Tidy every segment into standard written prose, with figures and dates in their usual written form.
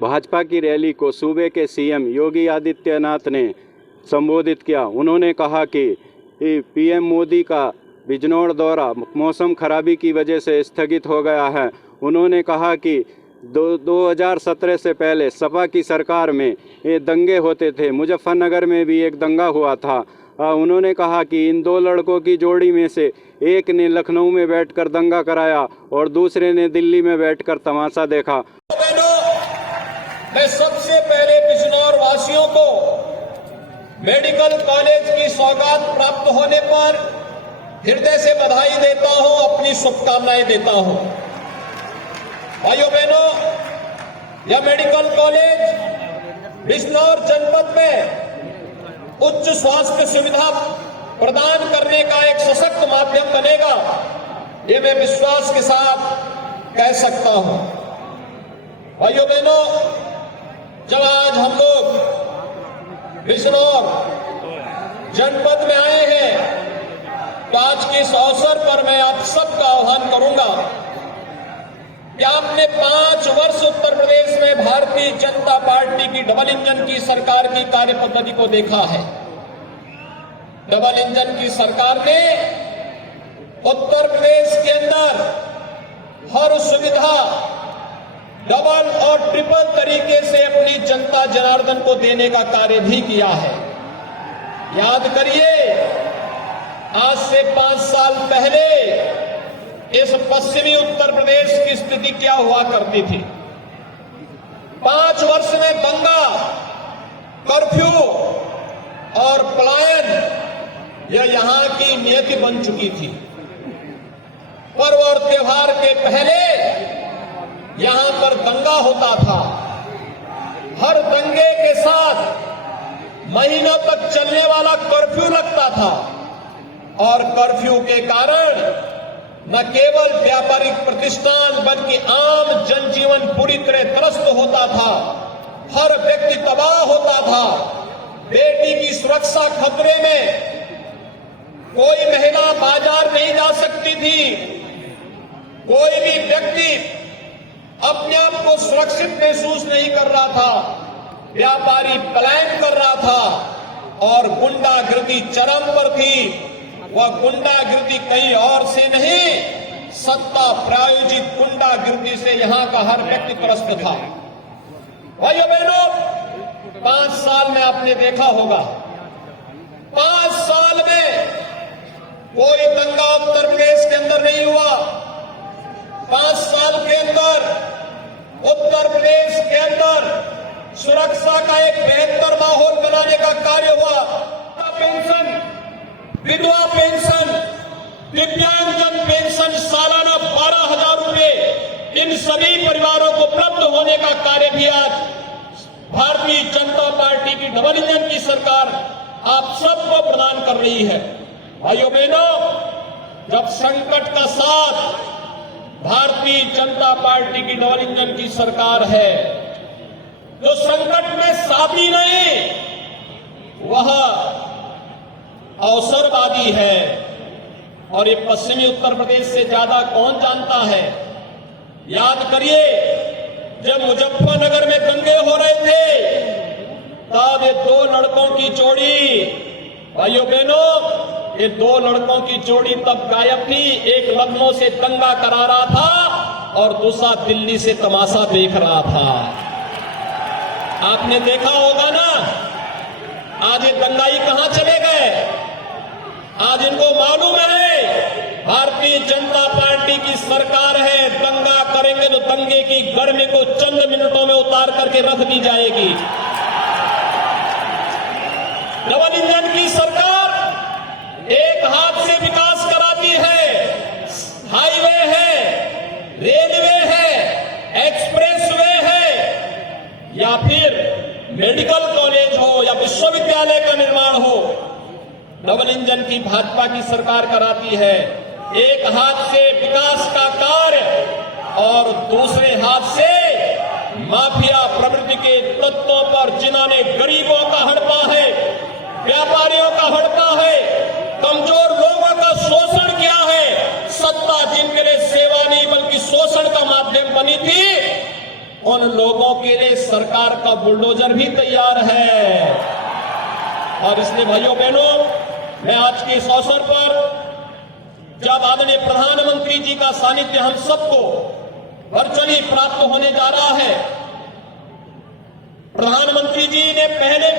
भाजपा की रैली को सूबे के सीएम योगी आदित्यनाथ ने संबोधित किया। उन्होंने कहा कि पीएम मोदी का बिजनौर दौरा मौसम खराबी की वजह से स्थगित हो गया है। उन्होंने कहा कि 2017 से पहले सपा की सरकार में ये दंगे होते थे। मुजफ्फरनगर में भी एक दंगा हुआ था। उन्होंने कहा कि इन दो लड़कों की जोड़ी में से एक ने लखनऊ में बैठकर दंगा कराया और दूसरे ने दिल्ली में बैठकर तमाशा देखा। मैं सबसे पहले बिजनौर वासियों को मेडिकल कॉलेज की सौगात प्राप्त होने पर हृदय से बधाई देता हूं, अपनी शुभकामनाएं देता हूं। भाइयों बहनों, यह मेडिकल कॉलेज बिजनौर जनपद में उच्च स्वास्थ्य सुविधा प्रदान करने का एक सशक्त माध्यम बनेगा, ये मैं विश्वास के साथ कह सकता हूं। भाइयों बहनों, जब आज हम लोग बिजनौर जनपद में आए हैं तो आज के इस अवसर पर मैं आप सबका आह्वान करूंगा कि आपने 5 वर्ष उत्तर प्रदेश में भारतीय जनता पार्टी की डबल इंजन की सरकार की कार्य पद्धति को देखा है। डबल इंजन की सरकार ने उत्तर प्रदेश के अंदर हर सुविधा डबल और ट्रिपल तरीके से अपनी जनता जनार्दन को देने का कार्य भी किया है। याद करिए, आज से 5 साल पहले इस पश्चिमी उत्तर प्रदेश की स्थिति क्या हुआ करती थी। 5 वर्ष में दंगा, कर्फ्यू और पलायन यह यहां की नियति बन चुकी थी। पर्व और त्योहार के पहले यहां पर दंगा होता था। हर दंगे के साथ महीनों तक चलने वाला कर्फ्यू लगता था और कर्फ्यू के कारण न केवल व्यापारिक प्रतिष्ठान बल्कि आम जनजीवन पूरी तरह त्रस्त होता था। हर व्यक्ति तबाह होता था। बेटी की सुरक्षा खतरे में, कोई महिला बाजार नहीं जा सकती थी। कोई भी व्यक्ति अपने आप को सुरक्षित महसूस नहीं कर रहा था। व्यापारी पलायन कर रहा था और गुंडागर्दी चरम पर थी। वह गुंडागर्दी कहीं और से नहीं, सत्ता प्रायोजित गुंडागर्दी से यहां का हर व्यक्ति त्रस्त था। भाइयों बहनों, 5 साल में आपने देखा होगा, 5 साल में कोई दंगा उत्तर प्रदेश के अंदर नहीं हुआ। 5 साल के अंदर उत्तर प्रदेश के अंदर सुरक्षा का एक बेहतर माहौल बनाने का कार्य हुआ। पेंशन, विधवा पेंशन, दिव्यांगजन पेंशन सालाना 12,000 रुपए इन सभी परिवारों को उपलब्ध होने का कार्य भी आज भारतीय जनता पार्टी की डबल इंजन की सरकार आप सबको प्रदान कर रही है। भाइयों बहनों, जब संकट का साथ भारतीय जनता पार्टी की डबल इंजन की सरकार है, जो संकट में साथी नहीं, वह अवसरवादी है। और ये पश्चिमी उत्तर प्रदेश से ज्यादा कौन जानता है। याद करिए, जब मुजफ्फरनगर में दंगे हो रहे थे तब ये 2 लड़कों की जोड़ी, भाइयों बहनों, ये 2 लड़कों की जोड़ी तब गायब थी। एक लखनऊ से दंगा करा रहा था और दूसरा दिल्ली से तमाशा देख रहा था। आपने देखा होगा ना, आज ये दंगाई कहां चले गए। आज इनको मालूम है भारतीय जनता पार्टी की सरकार है, दंगा करेंगे तो दंगे की गर्मी को चंद मिनटों में उतार करके रख दी जाएगी। डबल इंजन की सरकार एक हाथ से विकास कराती है। हाईवे है, रेलवे है, एक्सप्रेसवे है, या फिर मेडिकल कॉलेज हो या विश्वविद्यालय का निर्माण हो, डबल इंजन की भाजपा की सरकार कराती है। एक हाथ से विकास का कार्य और दूसरे हाथ से माफिया प्रवृत्ति के तत्वों पर जिन्होंने गरीबों का हड़पा है, व्यापारियों का हड़पा है, कमजोर लोगों का शोषण किया है। सत्ता जिनके लिए सेवा नहीं बल्कि शोषण का माध्यम बनी थी, उन लोगों के लिए सरकार का बुलडोजर भी तैयार है। और इसलिए भाइयों बहनों, मैं आज के इस अवसर पर जब आदरणीय प्रधानमंत्री जी का सानिध्य हम सबको वर्चुअली प्राप्त होने जा रहा है, प्रधानमंत्री जी ने पहले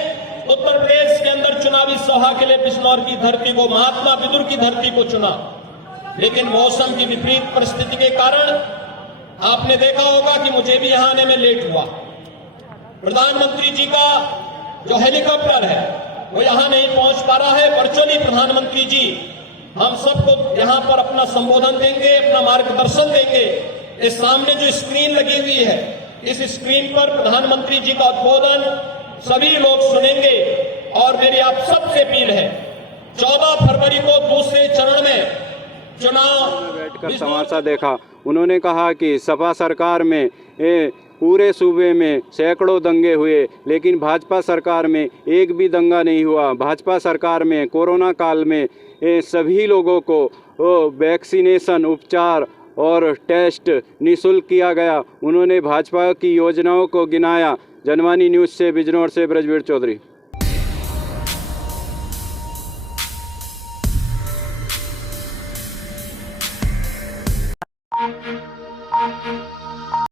उत्तर प्रदेश के अंदर चुनावी सभा के लिए बिजनौर की धरती को, महात्मा विदुर की धरती को चुना, लेकिन मौसम की विपरीत परिस्थिति के कारण आपने देखा होगा कि मुझे भी यहां आने में लेट हुआ। प्रधानमंत्री जी का जो हेलीकॉप्टर है वो यहां नहीं पहुंच पा रहा है। वर्चुअली प्रधानमंत्री जी हम सबको यहां पर अपना संबोधन देंगे, अपना मार्गदर्शन देंगे। इस सामने जो स्क्रीन लगी हुई है, इस स्क्रीन पर प्रधानमंत्री जी का उद्बोधन सभी लोग सुनेंगे। और मेरी आप सबसे अपील है, 14 फरवरी को दूसरे चरण में चुनाव बैठकर तमाशा देखा। उन्होंने कहा कि सपा सरकार में पूरे सूबे में सैकड़ों दंगे हुए, लेकिन भाजपा सरकार में एक भी दंगा नहीं हुआ। भाजपा सरकार में कोरोना काल में सभी लोगों को वैक्सीनेशन, उपचार और टेस्ट निःशुल्क किया गया। उन्होंने भाजपा की योजनाओं को गिनाया। जनवाणी न्यूज़ से बिजनौर से ब्रजवीर चौधरी।